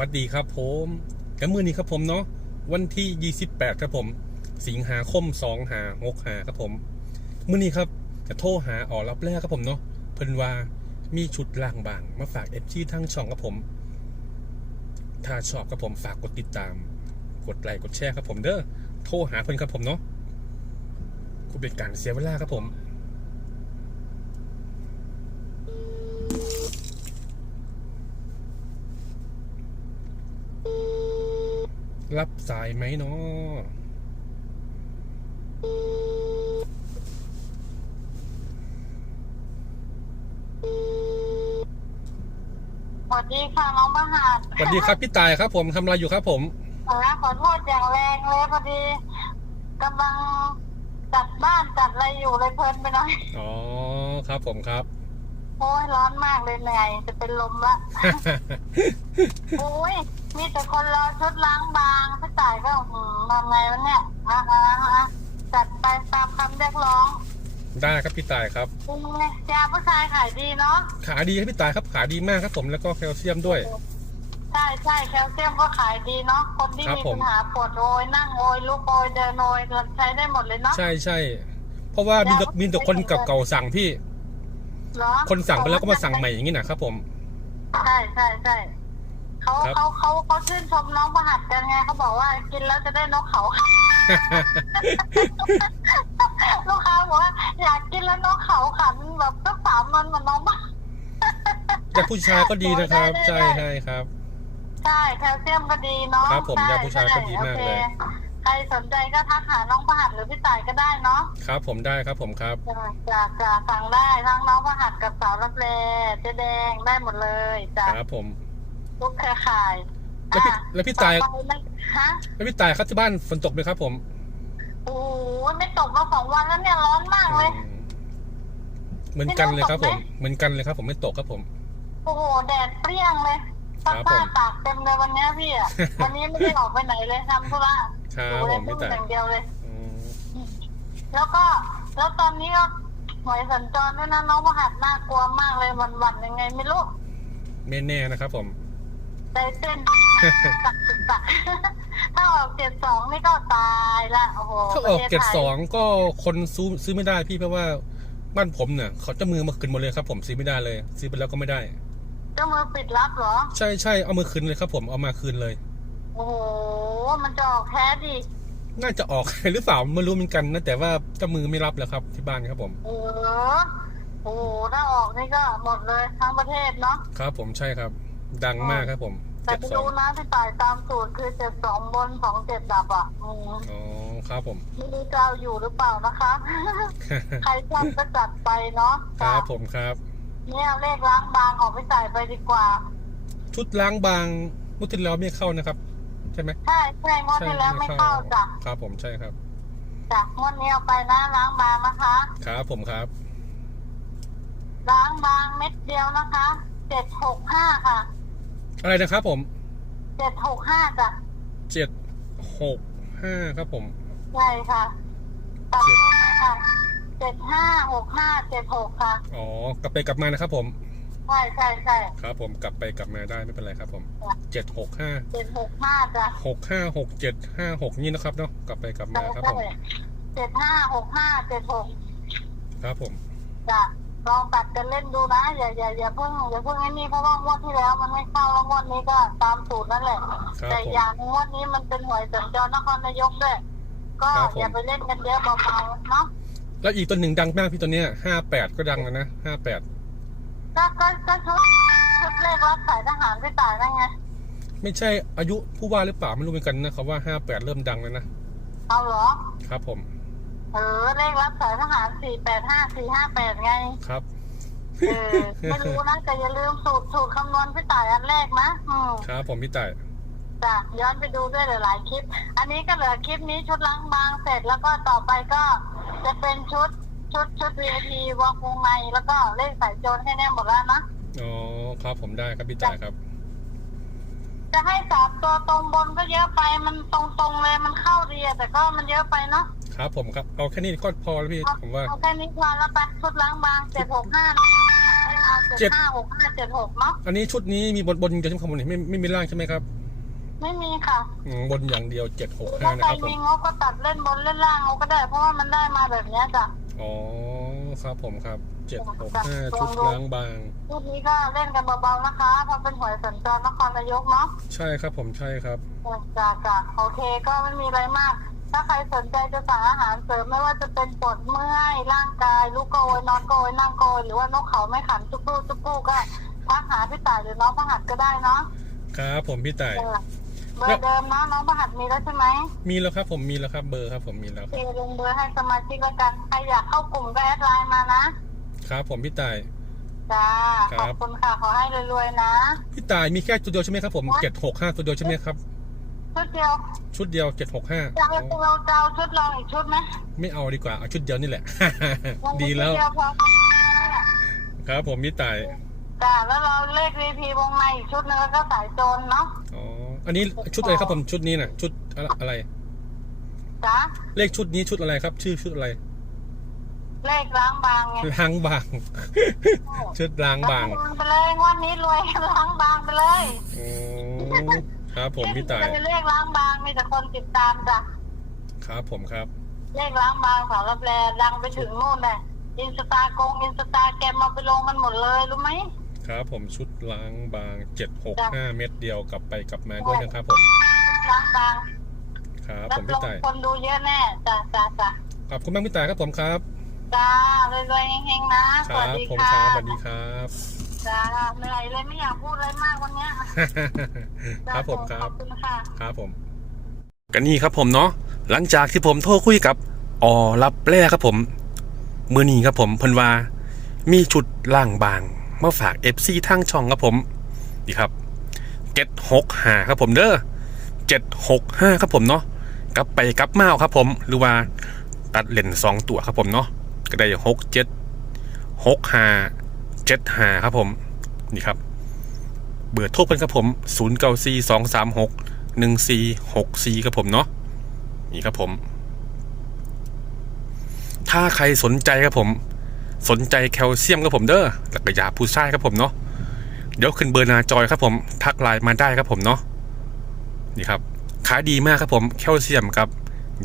วัสดีครับผมกันมือนี้ครับผมเนาะวันที่ 28 ครับผม สิงหาคม2หา6หาครับผมมือนี้ครับจะโทรหาออรับแรกครับผมเนาะเพิ่นว่ามีชุดล่างบาง มาฝากเอฟซีทั้งช่องครับผม ถ้าชอบครับผมฝากกดติดตาม กดไลค์กดแชร์ครับผมเด้อโทรหาเพิ่นครับผมเนาะกูเป็นการเสียเวลาครับผม รับสายไหมเนาะสวัสดีค่ะน้องประหารสวัสดีครับพี่ตายครับ ผมทำอะไรอยู่ครับ ผมนะขอโทษอย่างแรงเลยพอดีกำลังจัดบ้านจัดอะไรอยู่เลยเพลินไปหน่อยอ๋อครับผมครับ โอ้ยร้อนมากเลยเหนื่อยจะเป็นลมละ โอ้ยมีแต่คนรอชุดล้างบางพี่ต่ายก็หืมทำไงวะเนี่ยอะอะอะจัดไปตามคำเรียกร้องได้ครับพี่ตายครับจริงเลยยาผู้ชายขายดีเนาะขาดีครับพี่ตายครับขาดีมากครับผมแล้วก็แคลเซียมด้วย ใช่ใช่แคลเซียมก็ขายดีเนาะคนที่ครับมีผม ปัญหาปวดโอยนั่งโอยลุกโอยเดินโอยใช้ได้หมดเลยเนาะ ใช่ใช่เพราะว่ามีแต่มีแต่คนเก่าๆสั่งพี่ เหรอคนสั่งไปแล้วก็มาสั่งใหม่อย่างนี้นะครับผม ใช่ใช่ใช่เขาครับ เขาเขาเขาชื่นชมน้องประหัดกันไงเขาบอกว่ากินแล้วจะได้นกเขา ลูกค้าบอกว่าอยากกินแล้วนกเขาขันแบบสักสามวันเหมือนน้องบ้าแต่ผู้ชายก็ดีนะครับได้ใช่ได้ ใช่ครับ ใช่แคลเซียมก็ดีเนาะครับผมใยาผู้ชายก็ดีมากเลยโอค ใครสนใจก็ทักหาน้องประหัดหรือพี่ต่ายก็ได้เนาะครับ ผมได้ครับผมครับจะจะจะสั่งได้ทั้งน้องประหัดกับสาวรับแลเจ๊แดงได้หมดเลยจ้ะครับผม ทุกเครือข่ายแล้วพี่อะแล้วพี่ตายต่อไปไม่ฮะแล้วพี่ตายครับที่บ้านฝนตกไหมครับผมโอ้โหไม่ตกมาสองวันแล้วเนี่ยร้อนมากเลย อืมเหมือนกันเลยครับผมไม่ตกไหมเหมือนกันเลยครับ ผมไม่ตกครับผม โอ้โหแดดเปรี้ยงเลย ซักครับผ้าผมตากเต็มเลยวันเนี้ยพี่อะวันนี้ไม่ได้ออกไปไหนเลยทำธุระครับอยู่ผในมตู้พี่ตายอย่างเดียวเลย อืมแล้วก็ แล้วตอนนี้ก็หวยสัญจรด้วยนะน้องประหัดน่ากลัวมากเลยวันวันๆยังไงไม่รู้ไม่แน่นะครับผม ใจเต้นตักตึกตักถ้าออกเจ็ดสองนี่ก็ตายละโอ้โหถ้าออกประทศเจ็ดไทยสองก็คนซื้อซื้อไม่ได้พี่เพราะว่าบ้านผมเนี่ยเขาจะมือมาคืนหมดเลยครับ ผมซื้อไม่ได้เลย ซื้อไปแล้วก็ไม่ได้ เจ้ามือปิดรับเหรอ ใช่ใช่เอามาคืนเลยครับผมเอามาคืนเลย โอ้โห มันจะออกแท้ดิ น่าจะออก หรือเปล่าไม่รู้เหมือนกันนะแต่ว่าเจ้ามือไม่รับแล้วครับที่บ้านครับผมเออโอ้โหถ้าออกนี่ก็หมดเลยทั้งประเทศเนาะ ครับ ผมใช่ครับ ดังมากครับผมแต่เจ็ดไปสอดูงนะที่ต่ายตามสูตรคือเจ็ดสองบนสองเจ็ดดับอะอืมอ๋อครับผม ไม่รู้จะเอาอยู่หรือเปล่านะคะ ใครชอบก็จัดไปเนาะครับผมครับ เนี่ยเลขล้างบางของพี่ต่ายไปดีกว่า ชุดล้างบางมุทินแล้วไม่เข้านะครับ ใช่ไหมใช่ใช่งวดที่แล้วไม่เข้าจ้ะครับผมใช่ครับจ้ะงวดนี้เอาไปนะล้างบางนะคะ ครับผมครับ ล้างบางเม็ดเดียวนะคะเจ็ดหกห้าค่ะ อะไรนะครับผมเจ็ดหกห้าจ้ะเจ็ดหกห้าครับผม ใช่ค่ะตัดเลขค่ะ เจ็ดห้าหกห้าเจ็ดหกค่ะ อ๋อกลับไปกลับมานะครับผม ใช่ใช่ใช่ครับ ผมกลับไปกลับมาได้ไม่เป็นไรครับ ผมเจ็ดหกห้าเจ็ดหกห้าจ้ะหกห้าหกเจ็ดห้าหกนี่นะครับเนาะกลับไปกลับใช่มาครับใช่ผมเจ็ดห้าหกห้าเจ็ดหกครับผมจ้ะลองตัดกันเล่นดูนะอย่าอย่าอย่าเพิ่งอย่าเพิ่งไอ้นี่เพราะว่างวดที่แล้วมันไม่เข้าแล้วงวดนี้ก็ตามสูตรนั่นแหละครับแต่ผมอย่างหนึ่งงวดนี้มันเป็นหวยสัญจรนครนายกด้วยก็ครับผมอย่าไปเล่นกันเยอะเบาๆเนาะ แล้วอีกตัวหนึ่งดังมากพี่ตัวเนี้ยห้าแปดก็ดังแล้วนะห้าแปดก็ก็ก็ชุดชุดเลขรับสายทหารพี่ต่ายนั่นไงไม่ใช่อายุผู้ว่าหรือเปล่าไม่รู้เหมือนกันนะเขาว่าห้าแปดเริ่มดังแล้วนะเอาเหรอ ครับ ผม เออเลขรับสายทหารสี่แปดห้าสี่ห้าแปดไง ครับ เออ ไม่รู้นะแต่อย่าลืมสูตรสูตรคำนวณพี่ต่ายอันแรกนะอืมครับ ผมพี่ต่ายจ้ะย้อนไปดูด้วยหลายๆคลิป อันนี้ก็เหลือคลิปนี้ชุดล้างบางเสร็จแล้วก็ต่อไปก็ จะเป็นชุดชุดชุด VIP วางวงในแล้วก็เลขสายโจรให้แน่หมดแล้วนะอ๋อครับผมได้ครับพี่ต่ายครับ จะให้สามตัวตรงบนก็เยอะไปมันตรงๆเลยมันเข้าดีอะแต่ก็มันเยอะไปเนาะครับผมครับเอาแค่นี้ก็พอแล้วพี่เอาผมว่าเอาแค่นี้พอแล้วไปชุดล้างบางเจ็ดหกห้าเจ็ดห้าหกห้าเจ็ดหกเนาะอันนี้ชุดนี้มีบนบนอย่างเดียวใช่ไหมครับผมไม่ไม่มีล่างใช่ไหมครับ ไม่มีค่ะอืมบนอย่างเดียวเจ็ดหกถ้าห้านะใครครับผมมีงบก็ตัดเล่นบนเล่นล่างเอาก็ได้ เพราะว่ามันได้มาแบบเนี้ยจ้ะอ๋อครับผมครับเจ็ดหกห้าชุดล้างบาง รูปนี้ก็เล่นกันเบาๆนะคะเพราะเป็นหวยสัญจรนครนายกเนาะใช่ครับผมใช่ครับ จ้ะจ้ะโอเคก็ไม่มีอะไรมาก ถ้าใครสนใจจะสั่งอาหารเสริมไม่ว่าจะเป็นปวดเมื่อยร่างกายลุกโกยนอนโกยนั่งโกยหรือว่านกเขาไม่ขันจุกปูจุกปูก็ทักหาพี่ต่ายหรือน้องพหัดก็ได้เนาะ ครับผมพี่ต่าย เบอร์เดิมเนาะน้องพหัดมีแล้วใช่ไหมมีแล้วครับผมมีแล้วครับเบอร์ครับผมมีแล้วโอคเครับลงเบอร์ให้สมาชิกแล้วกันใครอยากเข้ากลุ่มก็แอดไลน์มานะครับผมพี่ต่าย จ้าคขรัอบ บคุณค่ะขอให้รวยๆนะ พี่ต่ายมีแค่ตัวเดียวใช่ไหมครับผมเจ็ดหกห้าตัวเดียวใช่ไหมครับ ชุดเดียวชุดเดียวเจ็ดหกห้าจะเอาเราจะเอาชุดลองอีกชุดไหมไม่เอาดีกว่าเอาชุดเดียวนี่แหละ ดีแล้ว ชุเดียวพอครับผมพี่ต่ายจ้าแล้วเราเลข VP วงในอีกชุดนึงแล้วก็สายโจรเนาะอ๋อ อันนี้ชุดอะไรครับผมชุดนี้น่ะ ชุดอะไรจ้าเลขชุดนี้ชุดอะไรครับ ชื่อชุดอะไร เลขล้างบางไงล้างบาง ชุดล้างบางไปเลยงวันนี้รวยล้างบางไปเลยอ๋อครับผมพี่ต่ายเลขล้างบางมีแต่คนติดตามจ้ะครับผมครับ เลขล้างบางสาวรับแลดังไปถึงนู่นเลยอินสตากงอินสตาแกรมมาไปลงกันหมดเลยรู้ไหม ครับผมชุดล้างบางเจ็ดหกจ้ะห้าเม็ดเดียวกลับไปกลับมาด้วยนะครับผมล้างบางครับรัผมรพี่องต่ายคนดูเยอะแน่จ้ะจ้ะจ้ะขอบคุณมากพี่ต่ายครับผมครับจ้ารวยๆเฮงๆนะคสรัวัสบดีผมค่ะครับสวัสดีครับจ้าเหนื่อยเลยไม่อยากพูดอะไรมากวันเนี้ยครับผมครัขบอบคุณค่ะครับผมกันนี่ครับผมเนาะหลังจากที่ผมโทรคุยกับออรับแรกครับผม มือนี้ครับผมเพิ่นว่ามีชุดล่างบาง มาฝาก FC ทางช่องครับผมดีครับเจ็ดหกห้าครับผมเด้อเจ็ดหกห้าครับผมเนาะกลับไปกลับมาครับผมหรือว่าตัดเลนสองตัวครับผมเนาะก็ได้หกเจ็ดหกห้าเจ็ดห้าครับผมนี่ครับ เบอร์โทรเพิ่นครับผม0 9 4 2 3 6 1 4 6 4ครับผมเนาะนี่ครับผม ถ้าใครสนใจครับผม สนใจแคลเซียมครับผมเด้อแล้วก็ยาผู้ชายครับผมเนาะเดี๋ยวขึ้นเบอร์นาจอยครับผมทักไลน์มาได้ครับผมเนาะนี่ครับขายดีมากครับผมแคลเซียมกับ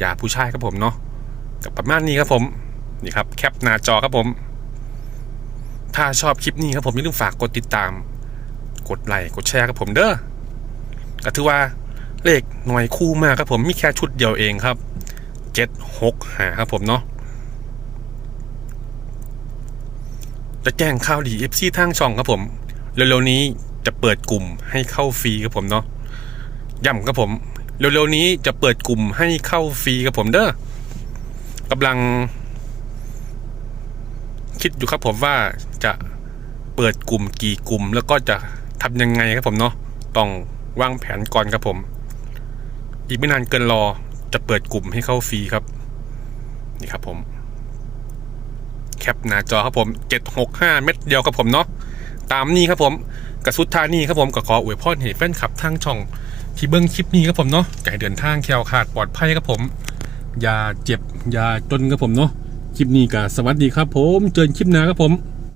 ยาผู้ชายครับผมเนาะกับประมาณนี้ครับผมนี่ครับแคปหน้าจอครับผม ถ้าชอบคลิปนี้ครับผมอย่าลืมฝากกดติดตาม กดไลค์กดแชร์ครับผมเด้อก็ถือว่าเลขหน่วยคู่มากครับผมมีแค่ชุดเดียวเองครับเจ็ดหกหาครับผมเนาะ จะแจ้งข่าวดีเอฟซีทางช่องครับผมเร็วๆนี้จะเปิดกลุ่มให้เข้าฟรีครับผมเนาะย้ำครับผมเร็วๆนี้จะเปิดกลุ่มให้เข้าฟรีครับผมเด้อกำลัง คิดอยู่ครับผมว่าจะเปิดกลุ่มกี่กลุ่ม แล้วก็จะทำยังไงครับผมเนาะต้องวางแผนก่อนครับผม อีกไม่นานเกินรอจะเปิดกลุ่มให้เข้าฟรีครับ นี่ครับผม แคปหน้าจอครับผม 765 เม็ดเดียวครับผมเนาะตามนี้ครับผมกระสุดท่านี่ครับผมก็ขออวยพรให้แฟนคลับทางช่อง ที่เบิ้งคลิปนี้ครับผมเนาะไก่เดินทางแคล้วขาดปลอดภัยครับผม อย่าเจ็บอย่าจนครับผมเนาะคลิปนี้ก็สวัสดีครับผม เจอคลิปหน้าครับผม